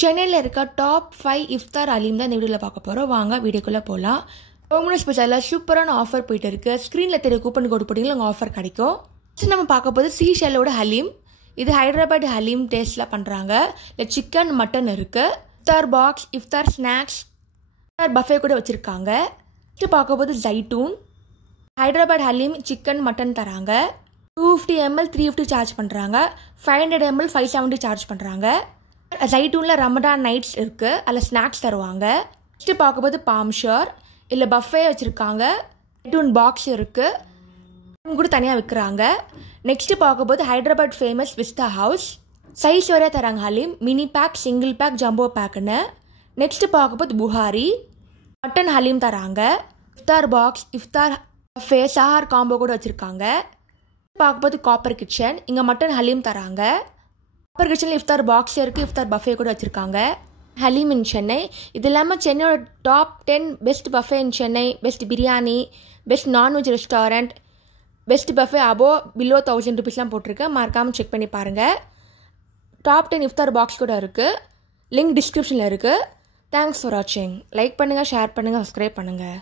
சென்னையில் இருக்க டாப் 5 இஃப்தார் ஹலீம் தான் இந்த வீடியோவில் பார்க்க போகிறோம். வாங்க வீடியோக்குள்ளே போகலாம். டொமினோஸ் ஸ்பெஷலில் சூப்பரான ஆஃபர் போயிட்டு இருக்குது. ஸ்க்ரீனில் தெரிய கூப்பன் கோட் போட்டிங்கன்னா உங்கள் ஆஃபர் கிடைக்கும். ஃபஸ்ட்டு நம்ம பார்க்க போது சீஷெல்லோட ஹலீம். இது ஹைதராபாத் ஹலீம் டேஸ்ட்டில் பண்ணுறாங்க. இல்லை சிக்கன் மட்டன் இருக்குது. இஃப்தார் பாக்ஸ், இஃப்தார் ஸ்நாக்ஸ், இஃப்தார் பஃபே கூட வச்சுருக்காங்க. ஃபஸ்ட்டு பார்க்க போது ஜைட்டூன். ஹைதராபாத் ஹலீம் சிக்கன் மட்டன் தராங்க. 250 ml 350 சார்ஜ் பண்ணுறாங்க. 500 ml 570 சார்ஜ் பண்ணுறாங்க. ஜைட்டூனில் ரமடான் நைட்ஸ் இருக்குது. அதில் ஸ்நாக்ஸ் தருவாங்க. நெக்ஸ்ட்டு பார்க்கும்போது பாம்ஷோர் இல்லை பஃபே வச்சுருக்காங்க. ஜைட்டூன் பாக்ஸ் இருக்குது கூட தனியாக விற்கிறாங்க. நெக்ஸ்ட்டு பார்க்கும்போது Hyderabad famous Pista house. Size வரையா தராங்க haleem. Mini pack, single pack, jumbo பேக்குன்னு. நெக்ஸ்ட்டு பார்க்கும்போது புகாரி மட்டன் ஹலீம் தராங்க. Iftar box, iftar buffet, sahar combo கூட வச்சுருக்காங்க. பார்க்கும்போது காப்பர் கிச்சன். இங்கே மட்டன் ஹலீம் தராங்க. காப்பர் கிச்சனில் இஃப்தார் பாக்ஸ் இருக்குது, இஃப்தார் பஃபே கூட வச்சுருக்காங்க. ஹலீம் இன் சென்னை. இது இல்லாமல் சென்னையோட top 10 best buffet in Chennai, best biryani, best non veg restaurant, best buffet below 1000 rupeesலாம் போட்டிருக்கேன். மறக்காமல் செக் பண்ணி பாருங்கள். டாப் 10 இஃப்தார் பாக்ஸ் கூட இருக்குது. லிங்க் டிஸ்கிரிப்ஷனில் இருக்குது. தேங்க்ஸ் ஃபார் வாட்சிங். லைக் பண்ணுங்கள், ஷேர் பண்ணுங்கள், சப்ஸ்கிரைப் பண்ணுங்கள்.